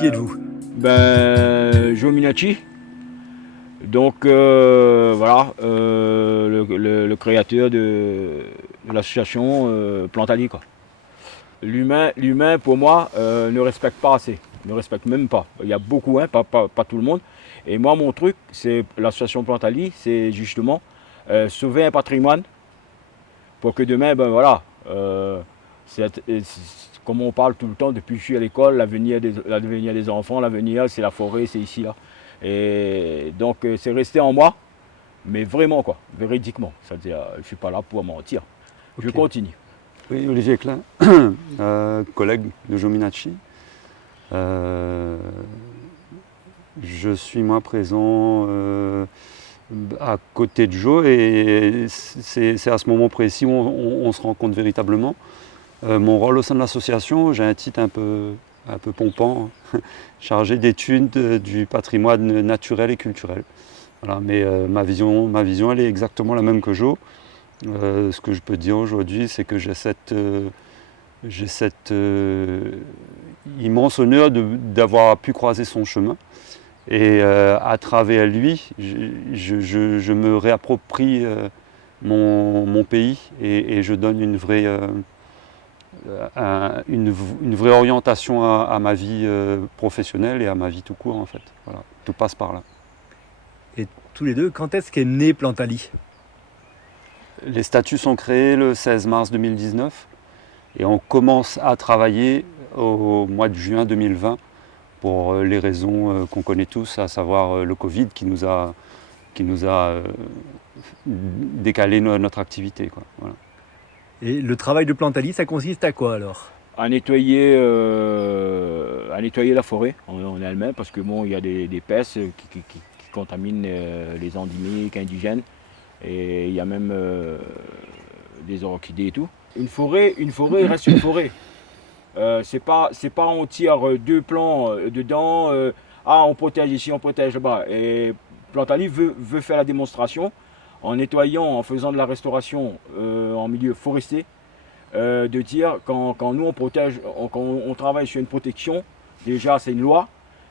Qui êtes-vous? Joe Minacci, donc voilà, le créateur de l'association Plantali, quoi. L'humain pour moi ne respecte pas assez, ne respecte même pas. Il y a beaucoup, hein, pas tout le monde. Et moi mon truc, c'est l'association Plantali, c'est justement sauver un patrimoine pour que demain, ben voilà, comme on parle tout le temps depuis que je suis à l'école, l'avenir des enfants, l'avenir c'est la forêt, c'est ici là. Et donc c'est resté en moi, mais vraiment quoi, véridiquement. C'est-à-dire, je ne suis pas là pour mentir. Ok. Je continue. Oui, Olivier Klein, collègue de Joe Minacci. Je suis moi présent à côté de Joe et c'est à ce moment précis où on se rencontre véritablement. Mon rôle au sein de l'association, j'ai un titre un peu pompant, chargé d'études du patrimoine naturel et culturel. Voilà, mais ma vision, elle est exactement la même que Joe. Ce que je peux dire aujourd'hui, c'est que j'ai cet immense honneur d'avoir pu croiser son chemin. Et à travers lui, je me réapproprie mon pays et je donne une vraie orientation à ma vie professionnelle et à ma vie tout court en fait. Voilà, tout passe par là. Et tous les deux, quand est-ce qu'est né Plantali? Les statuts sont créés le 16 mars 2019 et on commence à travailler au mois de juin 2020 pour les raisons qu'on connaît tous, à savoir le Covid qui nous a décalé notre activité, quoi. Voilà. Et le travail de Plantali, ça consiste à quoi alors? À nettoyer la forêt en elle-même, parce que bon, il y a des pestes qui contaminent les endémiques indigènes, et il y a même des orchidées et tout. Une forêt reste une forêt. C'est pas on tire deux plants dedans, on protège ici, on protège là-bas. Et Plantali veut faire la démonstration en nettoyant, en faisant de la restauration en milieu forestier, de dire quand nous on protège, quand on travaille sur une protection, déjà c'est une loi,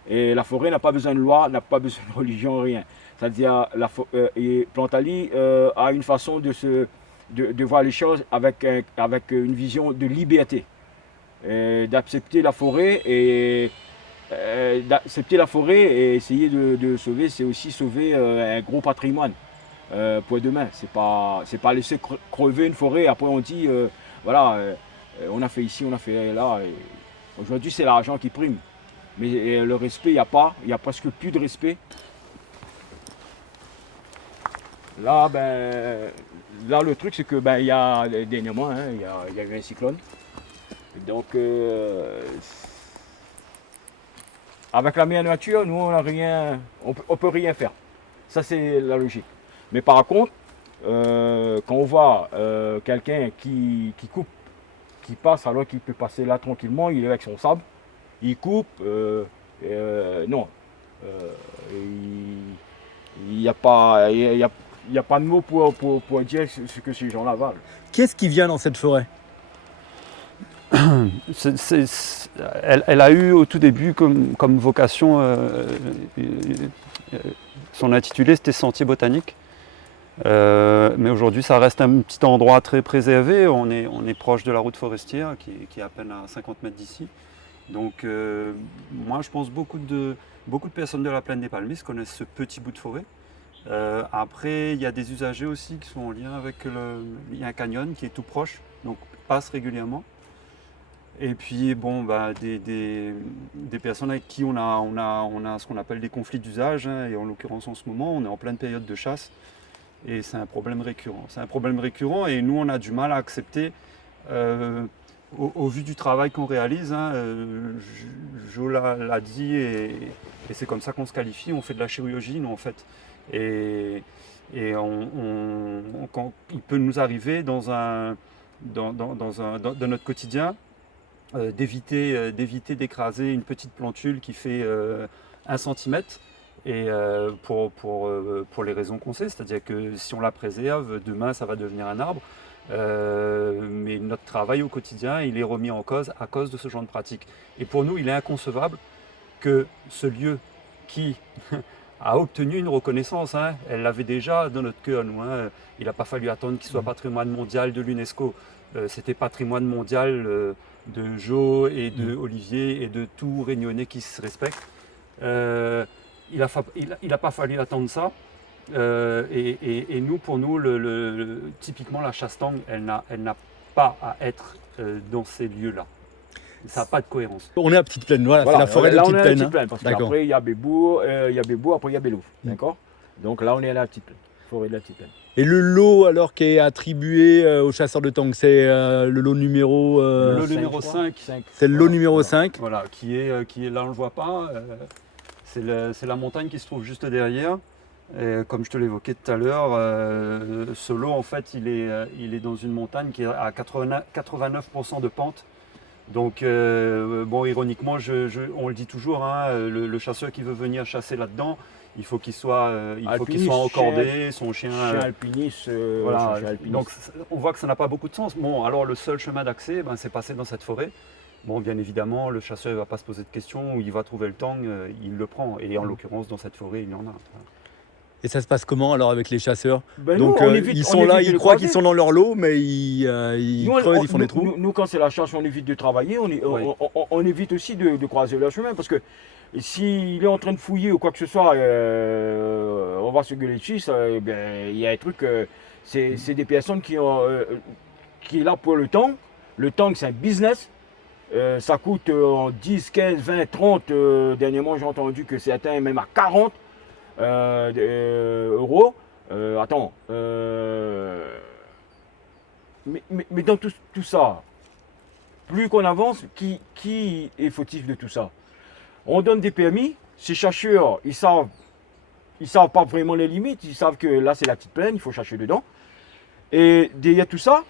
et la forêt n'a pas besoin de loi, n'a pas besoin de religion, rien. C'est-à-dire, et Plantali a une façon de voir les choses avec une vision de liberté, d'accepter la forêt et essayer de sauver, c'est aussi sauver un gros patrimoine pour demain. C'est pas laisser crever une forêt, après on dit voilà, on a fait ici, on a fait là. Aujourd'hui c'est l'argent qui prime, mais le respect, il y a presque plus de respect. Là, le truc, c'est que il y a dernièrement, hein, il y a eu un cyclone. Donc, avec la mère nature, nous, on peut rien faire. Ça, c'est la logique. Mais par contre, quand on voit quelqu'un qui coupe, qui passe alors qu'il peut passer là tranquillement, il est avec son sable, il coupe, non. Il n'y a pas... Il n'y a pas de mots pour dire ce que ces gens-là valent. Qu'est-ce qui vient dans cette forêt? Elle a eu au tout début comme vocation, son intitulé c'était Sentier botanique. Mais aujourd'hui ça reste un petit endroit très préservé, on est proche de la route forestière qui est à peine à 50 mètres d'ici. Donc moi je pense beaucoup de personnes de la plaine des Palmistes connaissent ce petit bout de forêt. Après, il y a des usagers aussi qui sont en lien avec il y a un canyon qui est tout proche, donc passe régulièrement. Et puis bon, des personnes avec qui on a ce qu'on appelle des conflits d'usage, hein, et en l'occurrence en ce moment, on est en pleine période de chasse et c'est un problème récurrent. C'est un problème récurrent et nous on a du mal à accepter au vu du travail qu'on réalise. Hein, Jo l'a dit et c'est comme ça qu'on se qualifie. On fait de la chirurgie, nous en fait. Et quand il peut nous arriver dans notre quotidien d'éviter d'écraser une petite plantule qui fait 1 cm et pour les raisons qu'on sait, c'est-à-dire que si on la préserve, demain ça va devenir un arbre. Mais notre travail au quotidien, il est remis en cause à cause de ce genre de pratique. Et pour nous, il est inconcevable que ce lieu qui a obtenu une reconnaissance, hein, elle l'avait déjà dans notre cœur, nous. Hein. Il n'a pas fallu attendre qu'il soit patrimoine mondial de l'UNESCO. C'était patrimoine mondial de Jo et de Olivier et de tout Réunionnais qui se respecte. Il n'a pas fallu attendre ça. Et nous, pour nous, typiquement la chasse-tangue, elle n'a pas à être dans ces lieux-là. Ça n'a pas de cohérence. On est à Petite Plaine, voilà, c'est la forêt de là, Petite on est à Plaine. Petite Plaine, parce qu'après il y a Bébourg, après il y a Bélouf, d'accord. Donc là on est à la Petite Plaine, forêt de la Petite Plaine. Et le lot alors qui est attribué aux chasseurs de tangue, c'est le lot numéro... Le numéro 5. C'est le lot numéro 5. Voilà, qui est là, on ne le voit pas. C'est la montagne qui se trouve juste derrière. Et comme je te l'évoquais tout à l'heure, ce lot, en fait, il est dans une montagne qui est à 89% de pente. Donc, bon, ironiquement, on le dit toujours, hein, le chasseur qui veut venir chasser là-dedans, il faut qu'il soit encordé, son chien alpiniste. voilà. Chien alpiniste. Donc, on voit que ça n'a pas beaucoup de sens. Bon, alors le seul chemin d'accès, c'est passer dans cette forêt. Bon, bien évidemment, le chasseur ne va pas se poser de questions, où il va trouver le tang, il le prend. Et en l'occurrence, dans cette forêt, il y en a. Et ça se passe comment alors avec les chasseurs? Donc, ils sont là, ils croient qu'ils sont dans leur lot, mais ils creusent, ils font des trous. Nous, quand c'est la chasse, on évite de travailler, on évite aussi de croiser leur chemin, parce que s'il est en train de fouiller ou quoi que ce soit, on va se gueuler dessus, il y a un truc, c'est des personnes qui est là pour le tang. Le tang, c'est un business. Ça coûte 10, 15, 20, 30. Dernièrement, j'ai entendu que c'est atteint même à 40 euros. Attends. Mais dans tout ça, plus qu'on avance, qui est fautif de tout ça? On donne des permis. Ces chercheurs, ils savent pas vraiment les limites. Ils savent que là, c'est la Petite Plaine, il faut chercher dedans. Et derrière tout ça,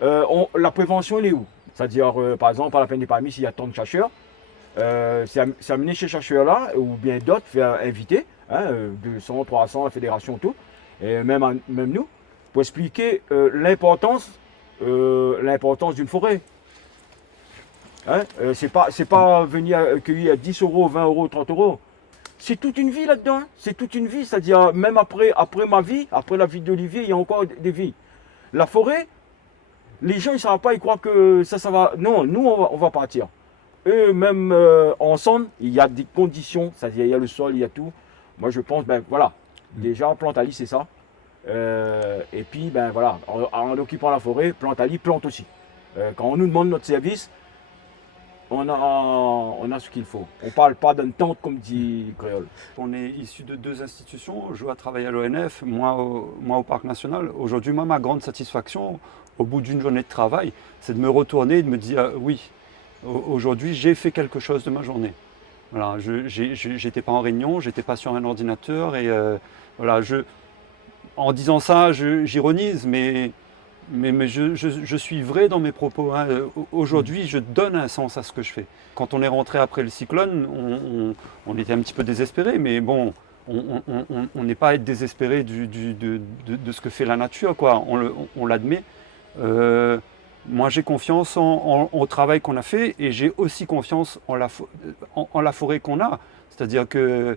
la prévention, elle est où? C'est-à-dire, par exemple, à la fin des permis, s'il y a tant de chercheurs, c'est amener ces chercheurs-là, ou bien d'autres, faire inviter, 200, 300, la fédération, tout, et même nous, pour expliquer l'importance d'une forêt. C'est pas venir cueillir à 10 euros, 20 euros, 30 euros. C'est toute une vie là-dedans. C'est toute une vie. C'est-à-dire, même après ma vie, après la vie d'Olivier, il y a encore des vies. La forêt, les gens, ils ne savent pas, ils croient que ça va. Non, nous, on va partir. Eux, même ensemble, il y a des conditions. C'est-à-dire, il y a le sol, il y a tout. Moi, je pense, voilà. Déjà, Plantali, c'est ça. Et puis, voilà, en occupant la forêt, Plantali plante aussi. Quand on nous demande notre service, on a ce qu'il faut. On ne parle pas d'une tente comme dit Créole. On est issu de deux institutions. Je travaille à l'ONF, moi au Parc National. Aujourd'hui, ma grande satisfaction, au bout d'une journée de travail, c'est de me retourner et de me dire oui, aujourd'hui, j'ai fait quelque chose de ma journée. Voilà, je n'étais pas en réunion, je n'étais pas sur un ordinateur. Et voilà, en disant ça, j'ironise, mais je suis vrai dans mes propos. Hein. Aujourd'hui, je donne un sens à ce que je fais. Quand on est rentré après le cyclone, on était un petit peu désespéré, mais bon, on n'est pas à être désespéré de ce que fait la nature, quoi. On l'admet. Moi, j'ai confiance au travail qu'on a fait et j'ai aussi confiance en la forêt qu'on a. C'est-à-dire que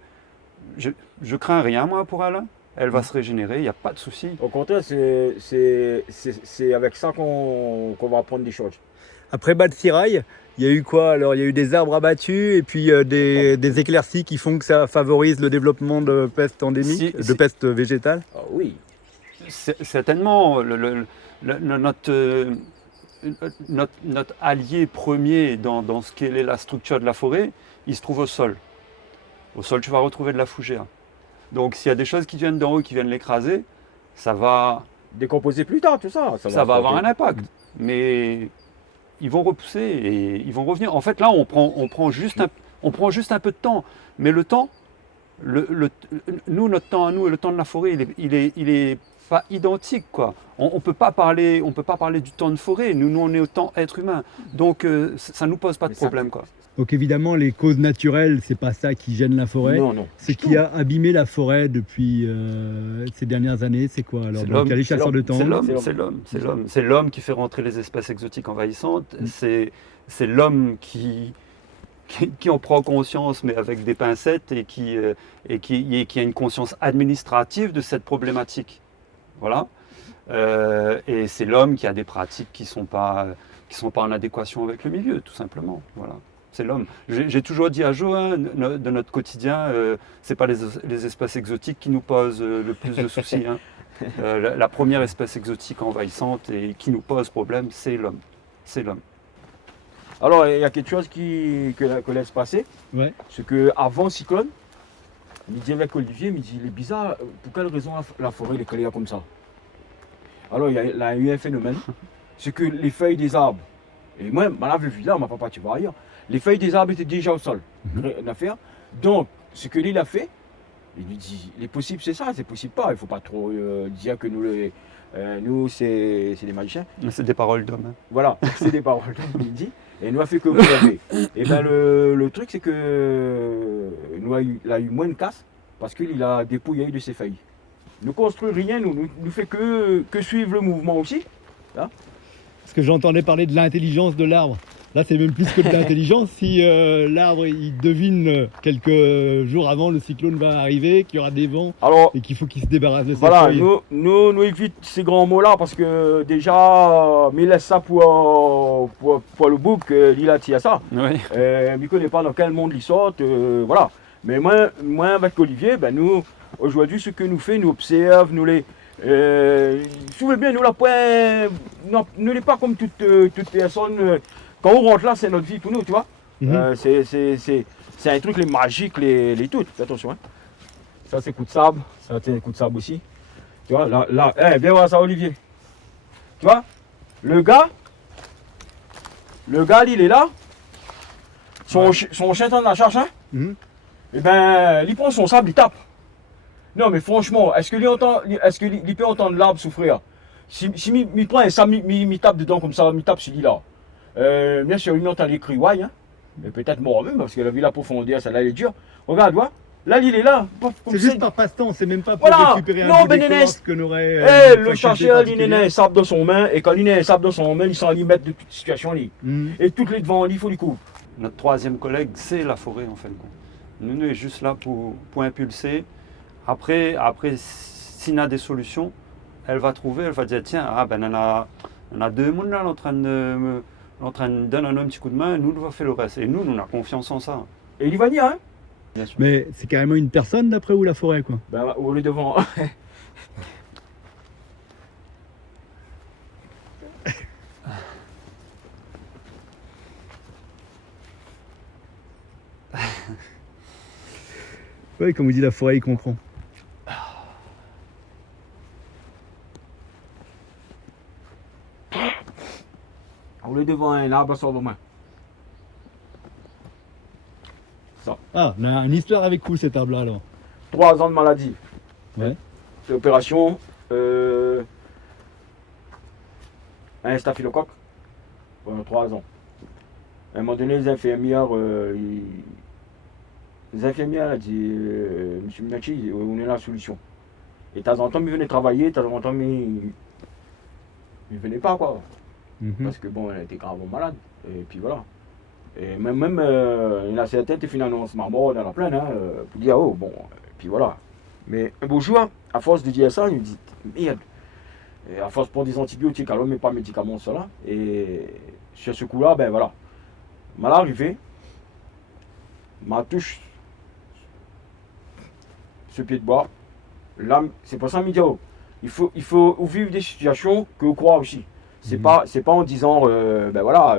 je crains rien, moi, pour Alain. Elle va se régénérer, il n'y a pas de souci. Au contraire, c'est avec ça qu'on va apprendre des choses. Après Bas-de-Sirail, il y a eu quoi alors? Il y a eu des arbres abattus et puis des éclaircies qui font que ça favorise le développement de peste endémique, de peste végétale? Ah oui. Certainement. Notre allié premier dans ce qu'est la structure de la forêt, il se trouve au sol. Au sol, tu vas retrouver de la fougère. Donc s'il y a des choses qui viennent d'en haut, qui viennent l'écraser, ça va décomposer plus tard, tout ça. Ça va avoir un impact. Mais ils vont repousser et ils vont revenir. En fait, là, on prend juste un peu de temps. Mais le temps, notre temps à nous et le temps de la forêt, il est pas identique, quoi. On peut pas parler du temps de forêt. Nous on est au temps être humain. Donc ça nous pose pas de problème, quoi. Donc évidemment, les causes naturelles, c'est pas ça qui gêne la forêt. Non. Ce qui a abîmé la forêt depuis ces dernières années, c'est quoi alors? Donc, il y a les chasseurs de tangue. C'est l'homme qui fait rentrer les espèces exotiques envahissantes. C'est l'homme qui qui en prend conscience, mais avec des pincettes, et qui a une conscience administrative de cette problématique. Voilà. Et c'est l'homme qui a des pratiques qui sont pas en adéquation avec le milieu, tout simplement. Voilà. C'est l'homme. J'ai toujours dit à Jo, de notre quotidien, c'est pas les espèces exotiques qui nous posent le plus de soucis. Hein. La première espèce exotique envahissante et qui nous pose problème, c'est l'homme. C'est l'homme. Alors, il y a quelque chose que laisse passer. Ouais. C'est qu'avant Cyclone, il dit avec Olivier, il dit, il est bizarre, pour quelle raison la forêt est collée comme ça? Alors, il y a eu un phénomène, c'est que les feuilles des arbres, et moi, on l'avait vu là, on m'a pas parti voir ailleurs, les feuilles des arbres étaient déjà au sol. Rien à faire. Donc, ce que lui, il a fait, il lui dit, il est possible, c'est ça, c'est possible pas, il ne faut pas trop dire que nous c'est des magiciens. C'est des paroles d'homme. Hein. Voilà, c'est des paroles d'homme, il dit. Et nous a fait que vous avez. Et bien le truc c'est que il a eu moins de casse parce qu'il a dépouillé de ses feuilles. Ne construit rien, nous fait que suivre le mouvement aussi. Hein. Parce que j'entendais parler de l'intelligence de l'arbre. Là, c'est même plus que de l'intelligence. Si l'arbre il devine quelques jours avant le cyclone va arriver, qu'il y aura des vents et qu'il faut qu'il se débarrasse de ses feuilles. Nous évite ces grands mots-là parce que déjà, mais il laisse ça pour le bouc, il a tiré ça. Oui. Il ne connaît pas dans quel monde il sort, voilà. Mais moi avec Olivier, ben nous, aujourd'hui, ce que nous fait, nous observe, nous les. Souvent bien, nous la point, nous n'est pas comme toute personne. Quand on rentre là, c'est notre vie pour nous, tu vois. C'est un truc, les magiques, les tout. Fais attention, hein. Ça, c'est coup de sable. Ça, c'est un coup de sable aussi. Tu vois, là, viens voir ça, Olivier. Tu vois, le gars, il est là. Son chien tend la charge, hein. Et ben, il prend son sable, il tape. Non, mais franchement, est-ce qu'il peut entendre l'arbre souffrir? Si il prend un sable, il tape dedans comme ça, il tape sur lui là. Bien sûr, il entend les cris, ouais, hein. Mais peut-être mort même, parce que la vie la profondeur, celle-là, elle est dure. Regarde, vois. Là, il est là. C'est juste par passe-temps, c'est même pas pour récupérer un bout d'écorce que n'aurait. Le chercheur, il a un sable dans son main, et quand il a un sable dans son main, il s'en limite de toute situation. Et toutes les devants, il faut les couvrir. Notre troisième collègue, c'est la forêt, en fait. Nous, est juste là pour impulser. Après, s'il y a des solutions, elle va trouver, elle va dire, tiens, on a deux mondes là en train de donner un petit coup de main, nous, on va faire le reste. Et nous, on a confiance en ça. Et il va dire, hein. Bien sûr. Mais c'est carrément une personne d'après ou la forêt, quoi. Ben, on est devant. Oui, comme vous dit la forêt, il comprend. On est devant un arbre sur le main. Ça. Ah, on a une histoire avec vous cet arbre-là alors. 3 ans de maladie. Ouais. C'est opération. Un staphylocoque pendant 3 ans. À un moment donné, les infirmières ont dit Monsieur Minachi, on est la solution. Et de temps en temps, ils venaient travailler, de temps en temps, ils ne venaient pas, quoi. Parce que bon, elle était gravement malade. Et puis voilà. Et même il y en a certains qui finalement se mort dans la plaine, hein, pour dire oh bon, et puis voilà. Mais un beau jour, à force de dire ça, il me dit merde. Et à force de prendre des antibiotiques, alors mais pas médicaments, cela. Et sur ce coup-là, ben voilà. Mal arrivé, ma touche ce pied de bois. Là, c'est pour ça que je me dis, oh, il faut vivre des situations que vous croyez aussi. C'est pas en disant, ben voilà,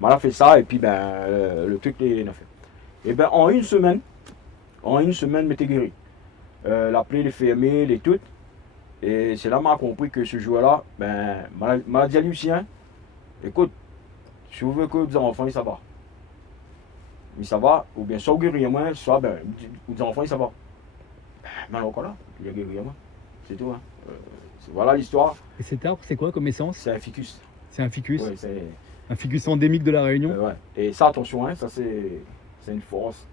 Mala fait ça et puis ben le truc est fait. Et ben en une semaine, m'était guéri. La plaie, les fermée, les toutes. Et c'est là que m'a compris que ce jour-là, ben maladie hallucinante. Écoute, si vous voulez que vos enfants, ça va. Mais ça va, ou bien soit guérir moins, soit ben vos enfants, ça va. Ben encore là, il a guéri moins. C'est tout. Hein. Voilà l'histoire. Et cet arbre, c'est quoi comme essence? C'est un ficus. C'est un ficus? Ouais, c'est un ficus endémique de la Réunion? Ouais. Et ça, attention, hein, ça c'est une force.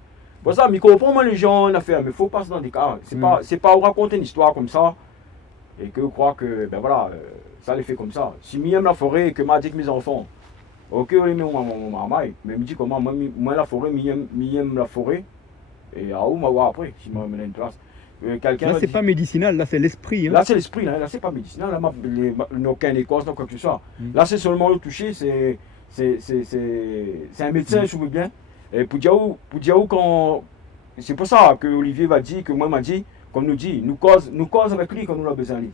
Pour ça, mais comprends moi les gens en affaire, mais il faut passer dans des cas. C'est pas vous raconter une histoire comme ça et que vous croyez que, ben voilà, ça les fait comme ça. Si moi aime la forêt et que m'a dit que mes enfants, Ok, oui, mais mais me dit comment, moi la forêt, j'aime la forêt. Et à où m'a voir après, si je me mets une place. Là, c'est pas médicinal, là, c'est l'esprit. Hein. Là, c'est l'esprit, là, c'est pas médicinal. Là, aucun écorce, quoi que ce soit. Là, c'est seulement le toucher, c'est un médecin, je veux bien. Et pour dire où quand. C'est pour ça que Olivier va dire, que moi m'a dit, comme nous dit, nous cause avec lui quand nous avons besoin de lui.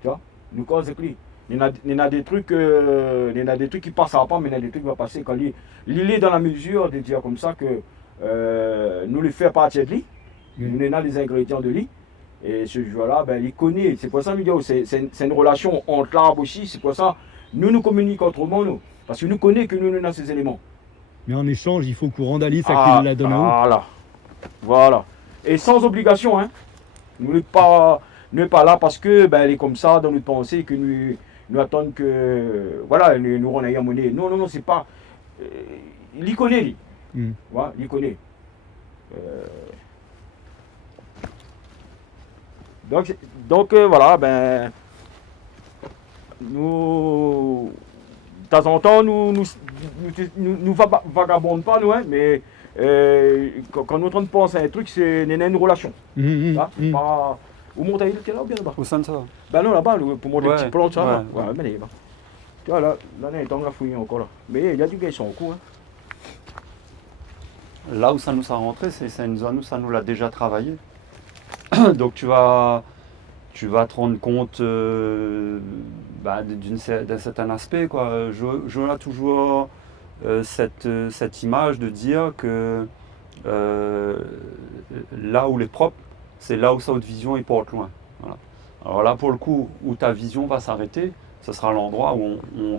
Tu vois, nous cause avec lui. Il y a des trucs qui passent pas, mais il y a des trucs qui vont passer quand lui. Il est dans la mesure de dire comme ça que nous le fait partir de lui. Nous avons les ingrédients de lui. Et ce jour-là, ben, il connaît. C'est pour ça, c'est une relation entre l'arbre aussi. C'est pour ça, nous communiquons autrement, nous. Parce que nous connaissons que nous avons ces éléments. Mais en échange, il faut qu'on rende à lui ça qu'il la donne à nous. Voilà. Et sans obligation, hein. Nous ne sommes pas là parce que ben, elle est comme ça dans notre pensée, que nous attendons que. Voilà, nous on a monnaie. Non, c'est pas. Il y connaît, lui. Voilà, il connaît. Donc voilà, ben. Nous. De temps en temps, nous vagabondons pas, nous, hein, mais. Quand nous pensons à un truc, c'est une relation. Pas... Où monter il est là ou bien là-bas? Au sein de ça. Ben non, là-bas, pour monter les petits plans, ça. Ouais, mais là. Tu vois, là, il y a un fouiller encore là. Mais il y a du gars, ils sont en cours. Hein. Là où ça nous a rentré, c'est une zone où ça nous l'a déjà travaillé. Donc tu vas te rendre compte d'un certain aspect, quoi. Je a toujours cette image de dire que là où il est propre, c'est là où sa haute vision il porte loin. Voilà. Alors là, pour le coup, où ta vision va s'arrêter, ce sera l'endroit où on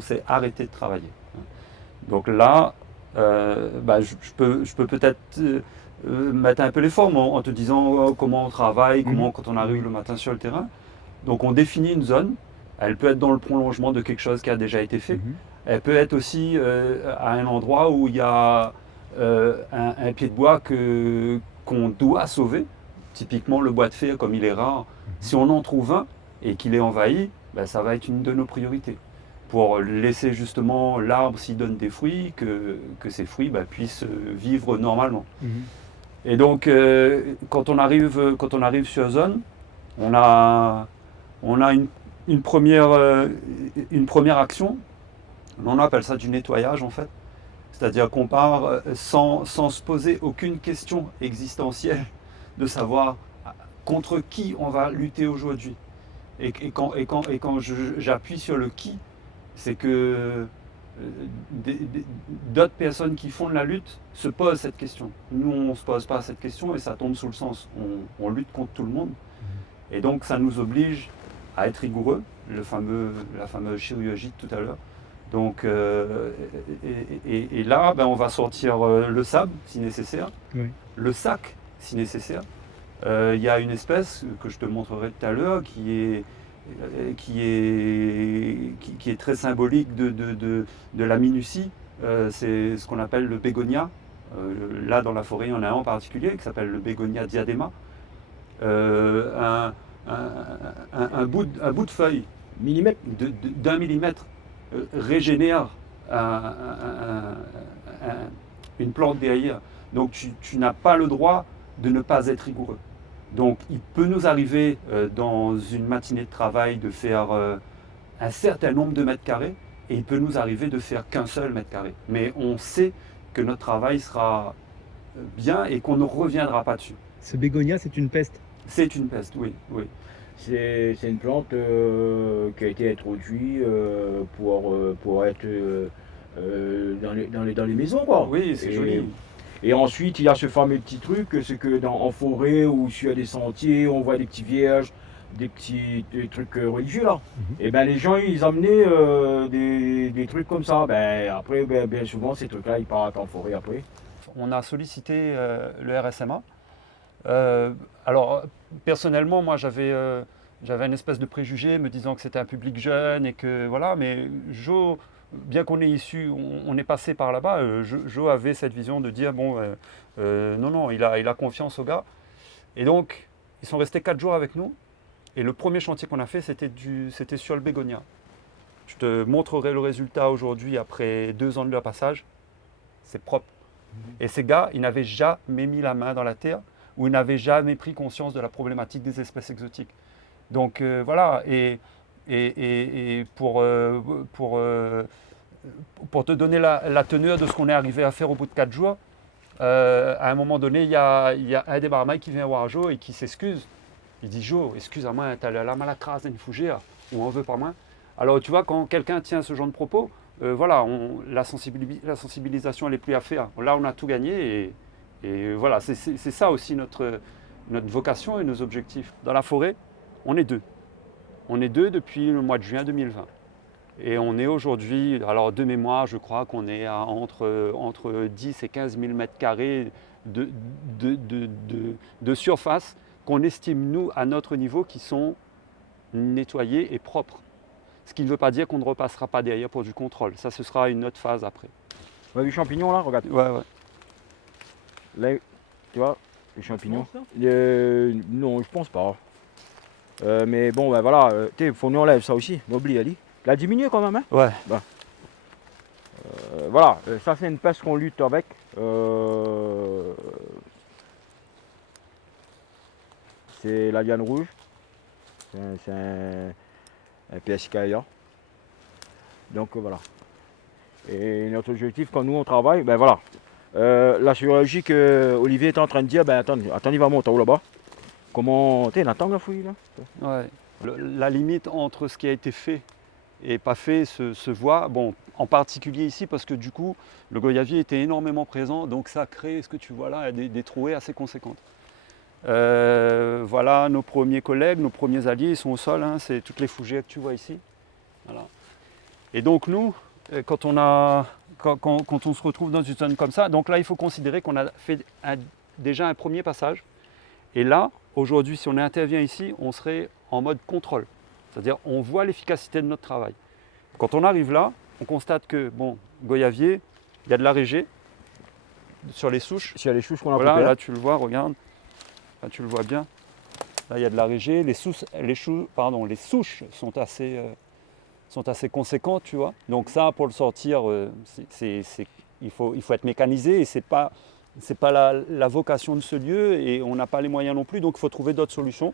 s'est arrêté de travailler. Donc là, je peux peut-être mettre un peu les formes en te disant comment on travaille, comment quand on arrive le matin sur le terrain. Donc on définit une zone, elle peut être dans le prolongement de quelque chose qui a déjà été fait. Elle peut être aussi à un endroit où il y a un pied de bois qu'on doit sauver. Typiquement le bois de fée, comme il est rare, si on en trouve un et qu'il est envahi, ça va être une de nos priorités. Pour laisser justement l'arbre, s'il donne des fruits, que ces fruits puissent vivre normalement. Et donc, quand on arrive sur zone, on a une première action. On appelle ça du nettoyage en fait. C'est-à-dire qu'on part sans se poser aucune question existentielle de savoir contre qui on va lutter aujourd'hui. Et quand j'appuie sur le qui, c'est que d'autres personnes qui font de la lutte se posent cette question. Nous, on ne se pose pas cette question et ça tombe sous le sens. On lutte contre tout le monde. Et donc, ça nous oblige à être rigoureux, la fameuse chirurgie de tout à l'heure. Donc, et là, on va sortir le sable, si nécessaire, le sac, si nécessaire. Il y a une espèce que je te montrerai tout à l'heure qui est très symbolique de la minutie. C'est ce qu'on appelle le bégonia. Là, dans la forêt, il y en a un en particulier qui s'appelle le bégonia diadema. Un bout de feuille d'un millimètre régénère une plante derrière. Donc tu n'as pas le droit de ne pas être rigoureux. Donc il peut nous arriver dans une matinée de travail de faire un certain nombre de mètres carrés et il peut nous arriver de faire qu'un seul mètre carré. Mais on sait que notre travail sera bien et qu'on ne reviendra pas dessus. Ce bégonia, c'est une peste? C'est une peste, oui. C'est une plante qui a été introduite pour être dans les maisons, quoi. Oui, c'est joli. Et ensuite, il y a ce fameux petit truc, c'est que en forêt ou sur des sentiers, on voit des petits vierges, des trucs religieux là. Et les gens, ils amenaient des trucs comme ça. Après, bien souvent, ces trucs-là, ils partent en forêt après. On a sollicité le RSMA. Alors, personnellement, moi, j'avais une espèce de préjugé me disant que c'était un public jeune et que voilà, mais Jo, bien qu'on est issu, on est passé par là-bas, Jo avait cette vision de dire bon, non, il a confiance aux gars. Et donc, ils sont restés 4 jours avec nous. Et le premier chantier qu'on a fait, c'était sur le bégonia. Je te montrerai le résultat aujourd'hui après 2 ans de leur passage. C'est propre. Et ces gars, ils n'avaient jamais mis la main dans la terre ou ils n'avaient jamais pris conscience de la problématique des espèces exotiques. Donc voilà, et pour te donner la teneur de ce qu'on est arrivé à faire au bout de 4 jours, à un moment donné, il y a un des barmails qui vient voir Joe et qui s'excuse. Il dit: Joe, excuse-moi, tu as la malacrase d'une fougère, ou on veut pas moins. Alors tu vois, quand quelqu'un tient ce genre de propos, voilà, la sensibilisation elle est plus à faire. Là, on a tout gagné et voilà, c'est ça aussi notre vocation et nos objectifs. Dans la forêt, on est 2. On est 2 depuis le mois de juin 2020. Et on est aujourd'hui, alors de mémoire, je crois qu'on est à entre 10 et 15 000 mètres carrés de surface qu'on estime, nous, à notre niveau, qui sont nettoyés et propres. Ce qui ne veut pas dire qu'on ne repassera pas derrière pour du contrôle. Ça, ce sera une autre phase après. On a du champignon là, regarde. Ouais. Là, tu vois, les champignons. Non, je pense pas. Mais bon, ben voilà, il faut nous enlève ça aussi. N'oublie, Ali. Il a diminué quand même, hein. Ouais. Bah. Voilà, ça c'est une peste qu'on lutte avec. C'est la liane rouge. C'est un PSKIA. Donc voilà. Et notre objectif quand nous on travaille, ben voilà. La chirurgie que Olivier est en train de dire, ben attends, il va monter là-bas. Comment. Tu attends la fouille là. Ouais. La limite entre ce qui a été fait et pas fait se voit, bon, en particulier ici parce que du coup le goyavier était énormément présent, donc ça crée ce que tu vois là, des trouées assez conséquentes. Voilà nos premiers collègues, nos premiers alliés, ils sont au sol, hein, c'est toutes les fougères que tu vois ici. Voilà. Et donc nous, quand on se retrouve dans une zone comme ça, donc là il faut considérer qu'on a fait déjà un premier passage. Et là, aujourd'hui, si on intervient ici, on serait en mode contrôle. C'est-à-dire on voit l'efficacité de notre travail. Quand on arrive là, on constate que, bon, goyavier, il y a de la régée sur les souches. S'il y a les souches qu'on a voilà, là tu le vois, regarde. Là tu le vois bien. Là il y a de la régée. Les souches sont assez conséquentes, tu vois. Donc ça, pour le sortir, il faut être mécanisé et c'est pas la vocation de ce lieu et on n'a pas les moyens non plus. Donc il faut trouver d'autres solutions.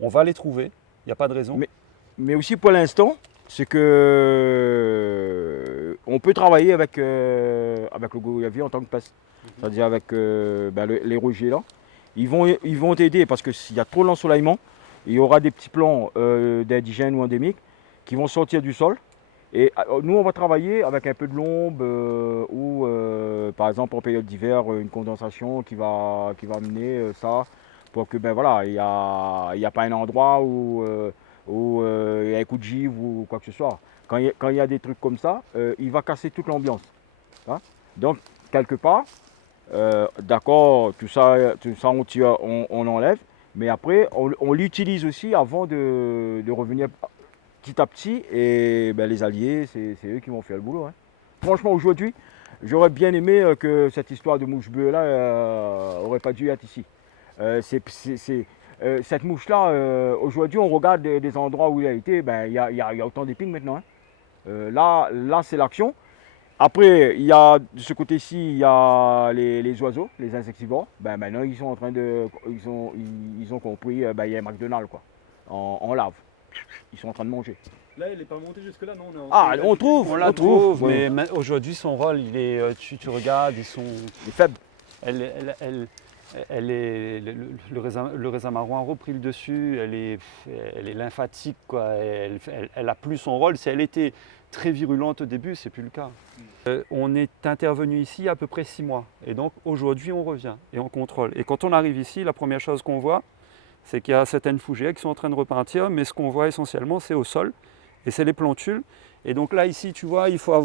On va les trouver. Il n'y a pas de raison. Mais aussi pour l'instant, c'est que on peut travailler avec le goyavier en tant que peste. C'est-à-dire avec les rogers là. Ils vont t'aider parce que s'il y a trop d'ensoleillement, il y aura des petits plants d'indigènes ou endémiques qui vont sortir du sol. Et nous, on va travailler avec un peu de l'ombre ou par exemple en période d'hiver, une condensation qui va amener ça pour que voilà, il n'y a pas un endroit où il y a un coup de givre ou quoi que ce soit. Quand il y a des trucs comme ça, il va casser toute l'ambiance. Hein? Donc, quelque part, d'accord, tout ça on enlève, mais après, on l'utilise aussi avant de revenir petit à petit. Et les alliés, c'est eux qui vont faire le boulot. Hein. Franchement, aujourd'hui, j'aurais bien aimé que cette histoire de mouche bleue là aurait pas dû être ici. Cette mouche-là, aujourd'hui, on regarde des endroits où il a été, il y a autant d'épines maintenant. Hein. Là, c'est l'action. Après, il y a de ce côté-ci, il y a les oiseaux, les insectivores. Maintenant, ils sont en train de, ils ont compris, il y a un McDonald's quoi, en lave. Ils sont en train de manger. Là, elle n'est pas montée jusque là, non? On trouve. Mais aujourd'hui, son rôle, il est, tu regardes, il est faible. Le raisin-marron a repris le dessus, elle est lymphatique, quoi. Elle a plus son rôle. Si elle était très virulente au début, c'est plus le cas. On est intervenu ici il y a à peu près 6 mois. Et donc aujourd'hui, on revient et on contrôle. Et quand on arrive ici, la première chose qu'on voit, c'est qu'il y a certaines fougères qui sont en train de repartir, mais ce qu'on voit essentiellement, c'est au sol. Et c'est les plantules. Et donc là, ici, tu vois, il faut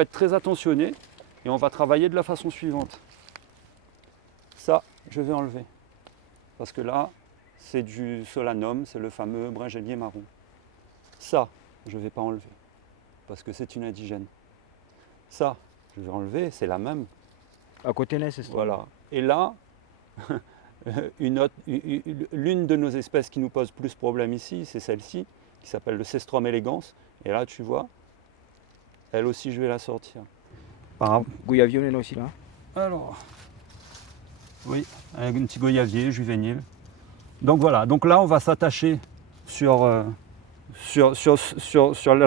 être très attentionné. Et on va travailler de la façon suivante. Ça, je vais enlever. Parce que là, c'est du solanum, c'est le fameux bringélier marron. Ça, je ne vais pas enlever. Parce que c'est une indigène. Ça, je vais enlever, c'est la même. À côté là, c'est ça. Voilà. Et là, l'une de nos espèces qui nous pose plus problème ici, c'est celle-ci, qui s'appelle le Cestrum elegans. Et là, tu vois, elle aussi, je vais la sortir. Goyavier, on est là aussi là. Alors, oui, avec un petit goyavier juvénile. Donc voilà, donc là, on va s'attacher sur la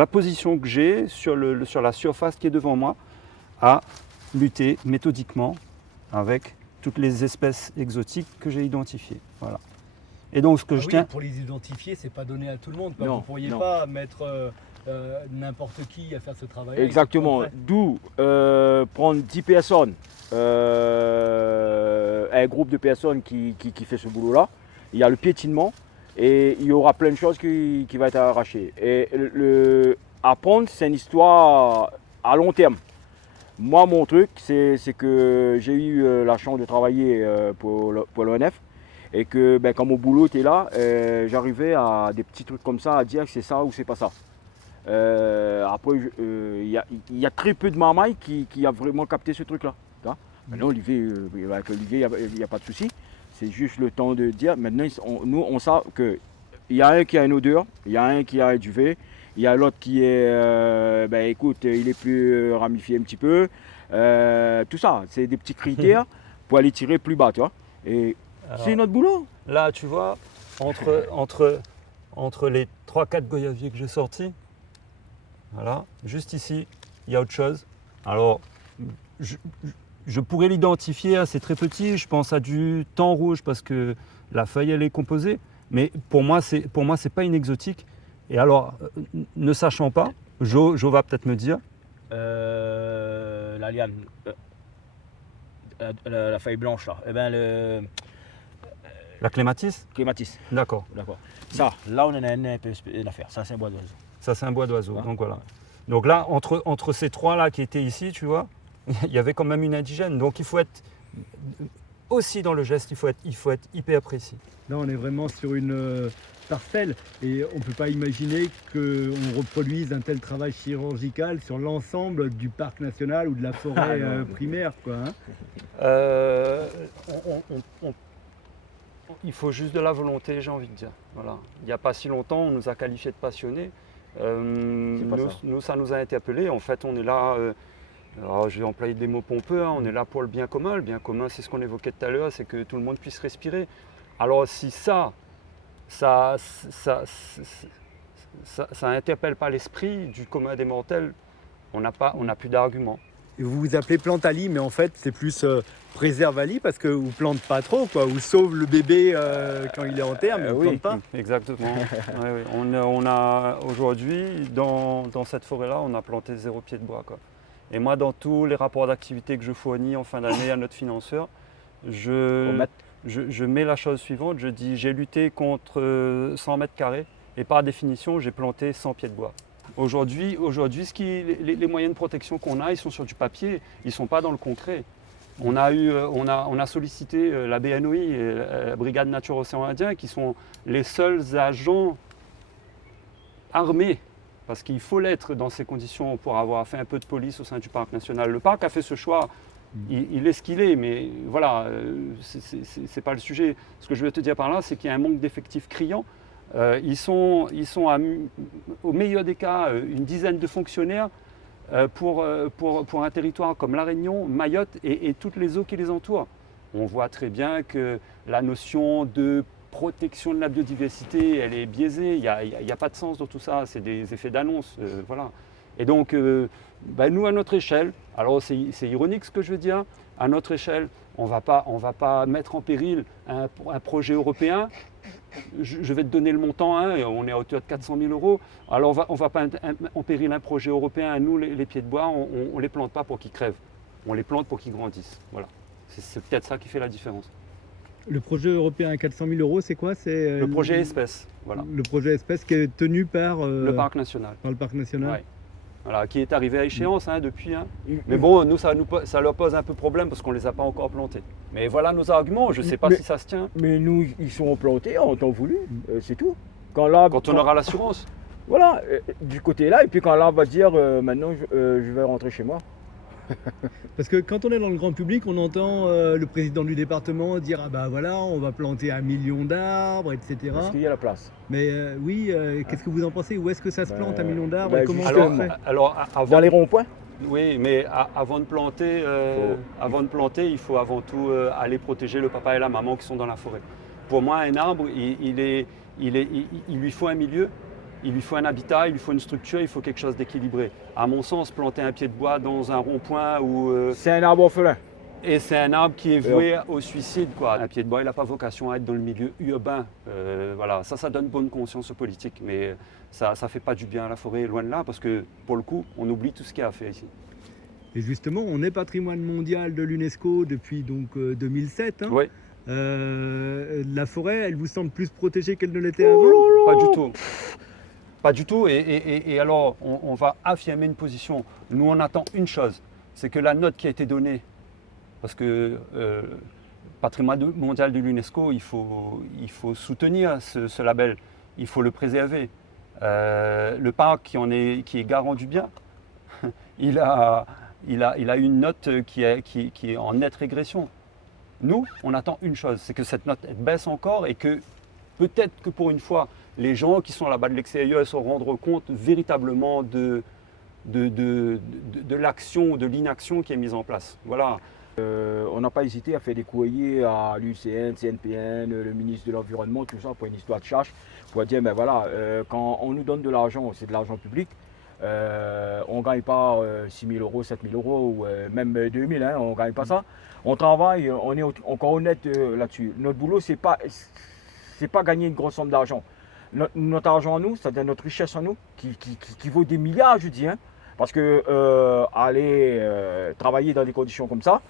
position que j'ai, sur la surface qui est devant moi, à lutter méthodiquement avec toutes les espèces exotiques que j'ai identifiées. Voilà. Et donc ce que je tiens... Pour les identifier, c'est pas donné à tout le monde. Non, vous ne pourriez pas mettre n'importe qui à faire ce travail. Exactement. D'où prendre 10 personnes, un groupe de personnes qui fait ce boulot-là. Il y a le piétinement et il y aura plein de choses qui vont être arrachées. Et apprendre, c'est une histoire à long terme. Moi, mon truc, c'est que j'ai eu la chance de travailler pour l'ONF et que quand mon boulot était là, j'arrivais à des petits trucs comme ça, à dire que c'est ça ou c'est pas ça. Après, il y a très peu de marmailles qui a vraiment capté ce truc-là. Maintenant, Olivier, avec Olivier, il n'y a pas de souci. C'est juste le temps de dire. Maintenant, nous, on sait qu'il y a un qui a une odeur, il y a un qui a un duvet. Il y a l'autre qui est, écoute, il est plus ramifié un petit peu. Tout ça, c'est des petits critères pour aller tirer plus bas, tu vois. Et c'est notre boulot. Là, tu vois, entre les 3-4 goyaviers que j'ai sortis, voilà, juste ici, il y a autre chose. Alors, je pourrais l'identifier, hein, c'est très petit, je pense à du thym rouge parce que la feuille, elle est composée. Mais pour moi, c'est pas une exotique. Et alors, ne sachant pas, Jo va peut-être me dire. La liane, la feuille blanche là, La clématisse. Clématisse. D'accord. Ça, là on en a un peu d'affaire. Ça c'est un bois d'oiseau. Ça c'est un bois d'oiseau. Ouais. Donc voilà. Donc là, entre ces trois là qui étaient ici, tu vois, il y avait quand même une indigène. Donc il faut être aussi dans le geste, il faut être hyper précis. Là, on est vraiment sur une parcelle et on ne peut pas imaginer qu'on reproduise un tel travail chirurgical sur l'ensemble du parc national ou de la forêt primaire, quoi. Il faut juste de la volonté, j'ai envie de dire. Voilà. Il n'y a pas si longtemps, on nous a qualifiés de passionnés. Nous, ça nous a interpellés. En fait, on est là. Alors, je vais employer des mots pompeux, hein, on est là pour le bien commun. Le bien commun, c'est ce qu'on évoquait tout à l'heure, c'est que tout le monde puisse respirer. Alors, si ça n'interpelle pas l'esprit du commun des mortels, on n'a plus d'arguments. Et vous vous appelez Plantali, mais en fait, c'est plus Préservali parce que vous plantez pas trop, quoi. Vous sauve le bébé quand il est en terre, mais vous plante pas. Exactement. Oui. On a aujourd'hui, dans cette forêt-là, on a planté 0 pied de bois, quoi. Et moi, dans tous les rapports d'activité que je fournis en fin d'année à notre financeur, je mets la chose suivante, je dis j'ai lutté contre 100 mètres carrés et par définition, j'ai planté 100 pieds de bois. Aujourd'hui, les moyens de protection qu'on a, ils sont sur du papier, ils ne sont pas dans le concret. On a sollicité la BNOI et la Brigade Nature Océan Indien qui sont les seuls agents armés. Parce qu'il faut l'être dans ces conditions pour avoir fait un peu de police au sein du parc national. Le parc a fait ce choix, il est ce qu'il est, mais voilà, c'est pas le sujet. Ce que je veux te dire par là, c'est qu'il y a un manque d'effectifs criant. Ils sont au meilleur des cas, une dizaine de fonctionnaires pour un territoire comme La Réunion, Mayotte et toutes les eaux qui les entourent. On voit très bien que la notion de protection de la biodiversité, elle est biaisée, il n'y a pas de sens dans tout ça, c'est des effets d'annonce, voilà. Et donc, nous, à notre échelle, alors c'est ironique ce que je veux dire, à notre échelle, on va pas mettre en péril un projet européen. Je vais te donner le montant, hein, on est à hauteur de 400 000 €. Alors, on va pas en péril un projet européen, nous, les pieds de bois, on ne les plante pas pour qu'ils crèvent, on les plante pour qu'ils grandissent, voilà. C'est peut-être ça qui fait la différence. Le projet européen à 400 000 €, c'est quoi? C'est le projet espèce, voilà. Le projet espèce qui est tenu par le parc national. Par le parc national. Ouais. Voilà, qui est arrivé à échéance depuis. Hein. Mais bon, nous, ça leur pose un peu problème parce qu'on ne les a pas encore plantés. Mais voilà nos arguments, je ne sais pas si ça se tient. Mais nous, ils sont plantés en temps voulu, c'est tout. Quand on aura l'assurance. Voilà, du côté là, et puis quand l'arbre va dire maintenant je vais rentrer chez moi. Parce que quand on est dans le grand public, on entend le président du département dire ah bah voilà, on va planter 1 million d'arbres, etc. Est-ce qu'il y a la place? Mais oui, qu'est-ce que vous en pensez? Où est-ce que ça se plante 1 million d'arbres ben et comment Alors, ça se fait? Dans les ronds-points? Oui, mais avant de planter, il faut avant tout aller protéger le papa et la maman qui sont dans la forêt. Pour moi, un arbre, il lui faut un milieu, il lui faut un habitat, il lui faut une structure, il faut quelque chose d'équilibré. À mon sens, planter un pied de bois dans un rond-point où... C'est un arbre orphelin. Et c'est un arbre qui est voué au suicide, quoi. Un pied de bois, il n'a pas vocation à être dans le milieu urbain. Voilà, ça donne bonne conscience aux politiques, mais ça ne fait pas du bien à la forêt, loin de là, parce que pour le coup, on oublie tout ce qu'il y a à faire ici. Et justement, on est patrimoine mondial de l'UNESCO depuis donc 2007. Hein. Oui. La forêt, elle vous semble plus protégée qu'elle ne l'était avant? Pas du tout. Pas du tout. Et alors, on va affirmer une position. Nous, on attend une chose, c'est que la note qui a été donnée, parce que patrimoine mondial de l'UNESCO, il faut soutenir ce label, il faut le préserver. Le parc qui est garant du bien, il a une note qui est en nette régression. Nous, on attend une chose, c'est que cette note baisse encore et que peut-être que pour une fois, les gens qui sont là-bas de l'extérieur se rendront compte véritablement de l'action ou de l'inaction qui est mise en place. Voilà. On n'a pas hésité à faire des courriers à l'UCN, CNPN, le ministre de l'Environnement, tout ça pour une histoire de charge, pour dire, ben voilà, quand on nous donne de l'argent, c'est de l'argent public, on ne gagne pas 6 000 euros, 7 000 euros ou même 2 000, hein, on ne gagne pas ça. On travaille, on est encore honnête là-dessus. Notre boulot, c'est pas gagner une grosse somme d'argent. Notre argent à nous, c'est-à-dire notre richesse à nous, qui vaut des milliards, je dis, hein, parce que aller travailler dans des conditions comme ça,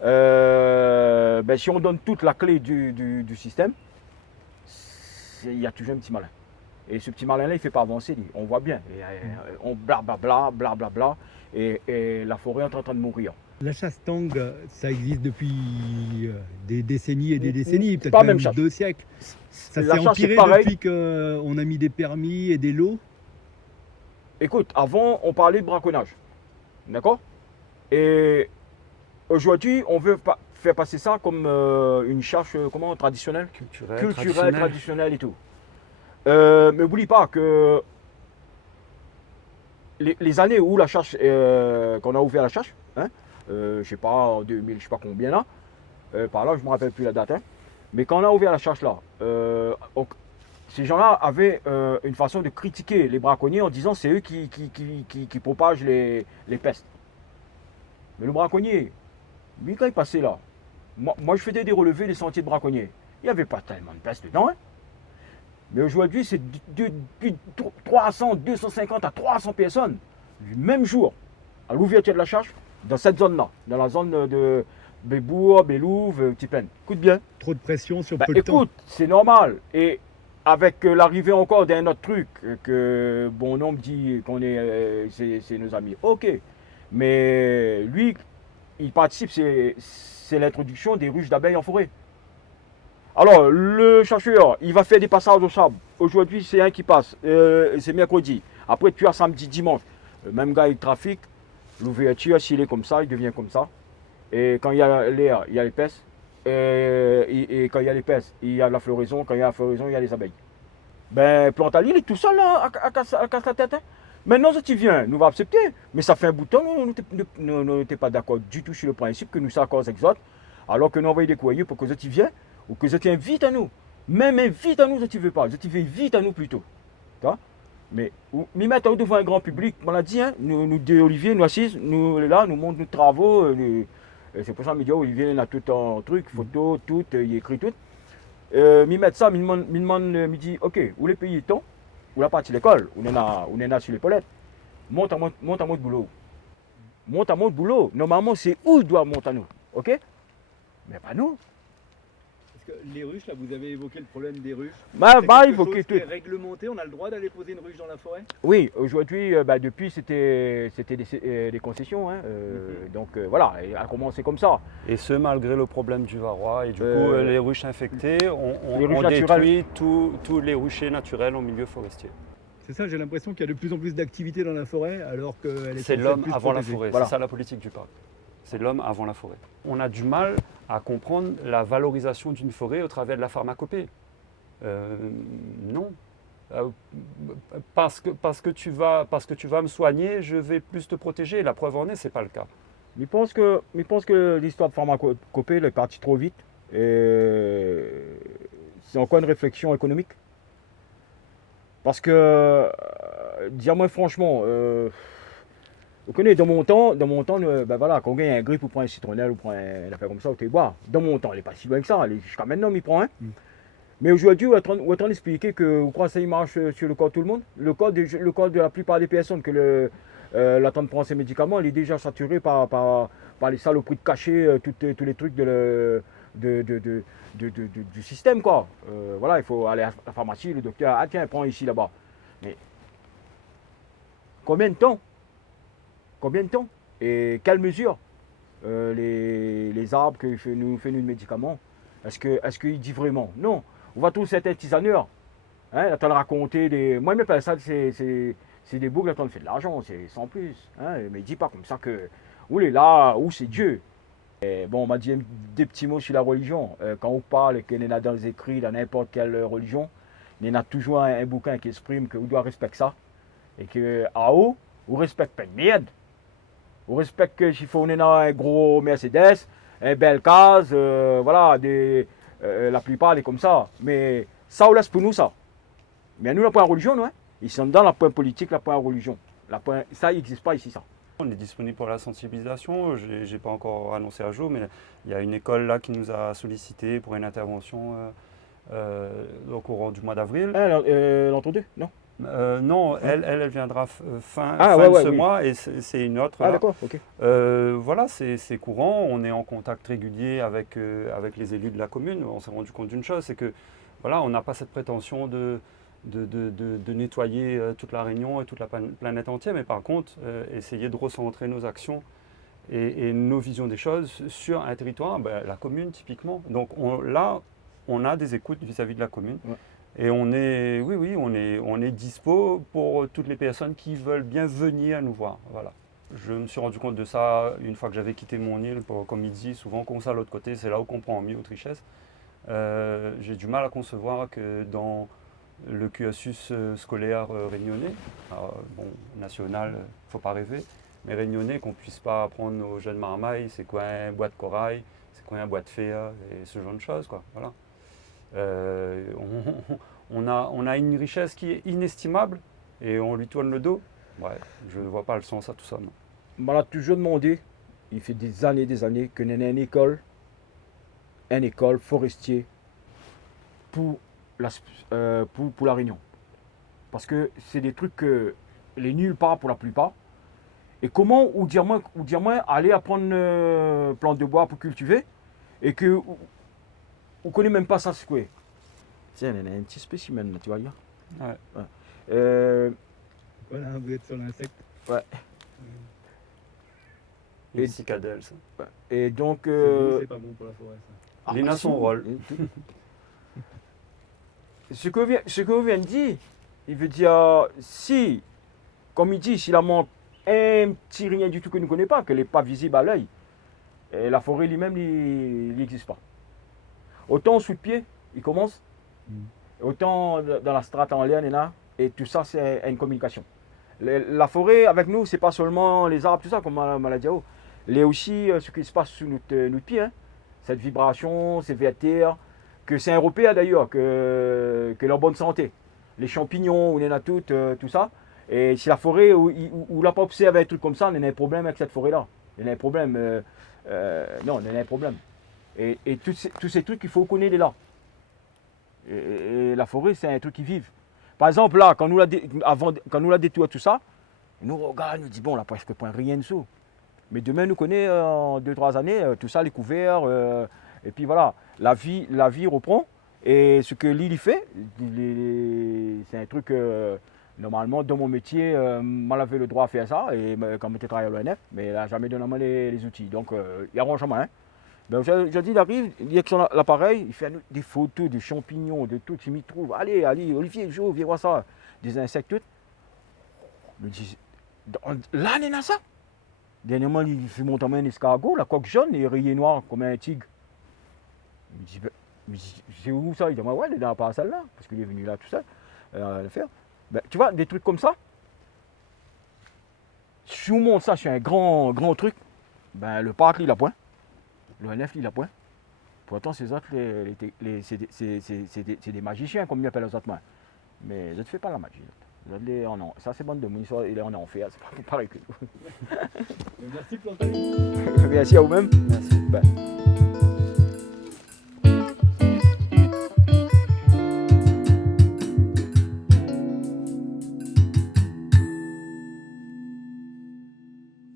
ben, si on donne toute la clé du système, il y a toujours un petit malin. Et ce petit malin-là, il ne fait pas avancer, on voit bien. On blablabla, blablabla, et la forêt est en train de mourir. La chasse tang, ça existe depuis des décennies et des décennies, peut-être pas même même 2 siècles. Ça La s'est chasse, empiré c'est pareil. depuis qu'on a mis des permis et des lots. Écoute, avant, on parlait de braconnage. D'accord? Et aujourd'hui, on veut faire passer ça comme une chasse traditionnelle, culturelle, traditionnelle et tout. Mais n'oublie pas que les années où la chasse, qu'on a ouvert la chasse, hein, je sais pas, en 2000, je sais pas combien là, par là, je me rappelle plus la date, hein, mais quand on a ouvert la chasse là, ces gens-là avaient une façon de critiquer les braconniers en disant c'est eux qui propagent les pestes. Mais le braconnier, lui, quand il passait là, moi je faisais des relevés des sentiers de braconniers. Il n'y avait pas tellement de pestes dedans. Hein. Mais aujourd'hui, c'est de 300, 250 à 300 personnes, du même jour, à l'ouverture de la chasse, dans cette zone-là, dans la zone de Bébourg, Bélouve, Tipène. Écoute bien. Trop de pression sur peu de temps. Écoute, c'est normal. Et avec l'arrivée encore d'un autre truc, que bon nombre dit qu'on est, c'est nos amis. Ok. Mais lui, il participe, c'est l'introduction des ruches d'abeilles en forêt. Alors, le chercheur, il va faire des passages au sable. Aujourd'hui, c'est un qui passe. C'est mercredi. Après, tu as samedi, dimanche. Le même gars, il trafique. L'ouverture, s'il est comme ça, il devient comme ça. Et quand il y a l'air, il y a l'épaisse. Et quand il y a l'épaisse, il y a la floraison. Quand il y a la floraison, il y a les abeilles. Ben, Plantal, il est tout seul là, à casser la tête. Hein. Maintenant, si tu viens, nous va accepter. Mais ça fait un bout de temps, nous n'étions pas d'accord du tout sur le principe que nous sommes encore exotes. Alors que nous envoyons des courriers pour que tu viennes. Ou que je t'invite à nous. Même invite à nous si tu ne veux pas. Je t'invite à nous plutôt. Mais m'y mettre devant un grand public, on l'a dit, hein, nous deux Olivier, nous assises, nous là, nous montrons nos travaux. C'est pour ça que Olivier il a tout en truc, photo, tout, il écrit tout. M'y mettre ça, me dit, ok, où les pays est-on? Où la partie de l'école? Où on est là sur l'épaulette? Monte à mon boulot. Monte à mon boulot. Normalement, c'est où il doit monter à nous. Ok? Mais pas nous. Les ruches, là, vous avez évoqué le problème des ruches. Évoqué tout. Réglementé, on a le droit d'aller poser une ruche dans la forêt? Oui, aujourd'hui, depuis, c'était des concessions. Hein, donc voilà, et a commencé comme ça. Et ce, malgré le problème du varroa. Et du coup, les ruches infectées, on ruches détruit tous les ruchers naturels au milieu forestier. C'est ça, j'ai l'impression qu'il y a de plus en plus d'activités dans la forêt alors qu'elle est C'est l'homme plus avant la protégée. forêt, Voilà. c'est ça la politique du parc. C'est l'homme avant la forêt. On a du mal à comprendre la valorisation d'une forêt au travers de la pharmacopée. Non. Parce que tu vas me soigner, je vais plus te protéger. La preuve en est, c'est pas le cas. Je pense que l'histoire de pharmacopée elle est partie trop vite. Et c'est encore une réflexion économique. Parce que, dis-moi franchement, vous connaissez, dans mon temps, ben voilà, quand on gagne un grippe ou prend un citronnelle ou prend une affaire comme ça, tu bois. Dans mon temps, il n'est pas si loin que ça. Jusqu'à maintenant, il prend un. Mais aujourd'hui, on est en train d'expliquer que vous croyez que ça marche sur le corps de tout le monde. Le corps de la plupart des personnes que la temps de prendre ces médicaments, il est déjà saturé par les saloperies de cachet, tous les trucs du système, quoi. Voilà, il faut aller à la pharmacie, le docteur, ah tiens, prends ici, là-bas. Mais combien de temps? Et quelles mesures les arbres que nous fait nous de médicaments, est-ce qu'il dit vraiment? Non. On va tous être artisaneurs. Hein, attends de raconter des. Moi, je m'appelle ça, c'est des boucles, attends de faire de l'argent, c'est sans plus. Hein, mais dis pas comme ça que. Où est là, où c'est Dieu. Et bon, on m'a dit des petits mots sur la religion. Quand on parle, qu'il y en a dans les écrits, dans n'importe quelle religion, il y en a toujours un bouquin qui exprime qu'on doit respecter ça. Et que, à haut, on respecte pas de merde. On respecte que s'il faut on est dans un gros Mercedes, une belle case, voilà, la plupart est comme ça. Mais ça, on laisse pour nous ça. Mais nous, la point religion, nous, hein, ils sont dans la point politique, la point religion. Ça, il n'existe pas ici, ça. On est disponible pour la sensibilisation. Je n'ai pas encore annoncé à jour, mais il y a une école là qui nous a sollicité pour une intervention au courant du mois d'avril. L'entendu, non? Non, elle viendra fin de ce mois et c'est une autre. Ah d'accord, ok. Voilà, c'est courant. On est en contact régulier avec les élus de la commune. On s'est rendu compte d'une chose, c'est que voilà, on n'a pas cette prétention de nettoyer toute la Réunion et toute la planète entière, mais par contre, essayer de recentrer nos actions et nos visions des choses sur un territoire, la commune typiquement. Donc là, on a des écoutes vis-à-vis de la commune. Ouais. Et on est dispo pour toutes les personnes qui veulent bien venir nous voir. Voilà. Je me suis rendu compte de ça une fois que j'avais quitté mon île, comme il dit, souvent qu'on s'à l'autre côté, c'est là où on comprend mieux autre richesse. J'ai du mal à concevoir que dans le cursus scolaire réunionnais, national, il ne faut pas rêver, mais réunionnais, qu'on ne puisse pas apprendre aux jeunes marmailles, c'est quoi un bois de corail, c'est quoi un bois de féa, et ce genre de choses, quoi. Voilà. On a une richesse qui est inestimable et on lui tourne le dos. Ouais, je ne vois pas le sens à tout ça. Non. On m'a toujours demandé, il fait des années, que nous ayons une école forestier pour la Réunion. Parce que c'est des trucs que les nulle part pour la plupart. Et comment, ou dire moi aller apprendre plantes de bois pour cultiver et que on ne connaît même pas ça, c'est quoi. Tiens, il y a un petit spécimen là, tu vois. Ouais. Voilà, vous êtes sur l'insecte. Ouais. Et cicadelle, ça. Ouais. Et donc. C'est pas bon pour la forêt, ça. L'INA son rôle. Ce que vous venez de dire, il veut dire, si, comme il dit, s'il a manque un petit rien du tout que nous ne connaissons pas, que n'est pas visible à l'œil, la forêt lui-même, il n'existe pas. Autant sous le pied, il commence, autant dans la strate en l'air, et tout ça, c'est une communication. La forêt, avec nous, c'est pas seulement les arbres, tout ça, comme on l'a dit, il y a aussi ce qui se passe sous notre pied, hein. Cette vibration, ces vertères, que c'est européen d'ailleurs, que leur bonne santé. Les champignons, on en a tout ça. Et si la forêt, où on n'a pas observé un truc comme ça, on a un problème avec cette forêt-là. Il y a un problème. Non, on a un problème. Et tous ces trucs, il faut connaître là. Et la forêt, c'est un truc qui vive. Par exemple, là, quand nous la détruit tout ça, nous regarde, nous dit bon, on n'a presque pas rien dessous. Mais demain, nous connaît en 2-3 années, tout ça, les couverts, et puis voilà, la vie reprend. Et ce que l'île fait, c'est un truc, normalement, dans mon métier, moi, j'avais le droit à faire ça, et quand j'étais travaillé à l'ONF, mais elle n'a jamais donné les outils. Donc, il y a un chemin. Hein. Ben, je dis, il arrive, il y a que l'appareil, il fait des photos, des champignons, de tout, il m'y trouve. Allez, Olivier, Jo, viens voir ça. Des insectes, tout. Je dis, là, il y a ça. Dernièrement, il fait monter un escargot, la coque jaune et rayé noir comme un tigre. Je dis, c'est où ça? Il dit, ouais, il est dans la salle là, parce qu'il est venu là tout seul le faire. Ben, tu vois, des trucs comme ça. Si on monte ça sur un grand truc, ben, le parc, il a point. Le NF, il a point. Pourtant, ces autres, c'est des magiciens, comme ils appellent les autres. Mais je ne fais pas la magie. Ça, c'est bon de mon histoire, il est en enfer, c'est pas pareil que nous. Merci Plantain. Merci à vous-même. Merci. Ben.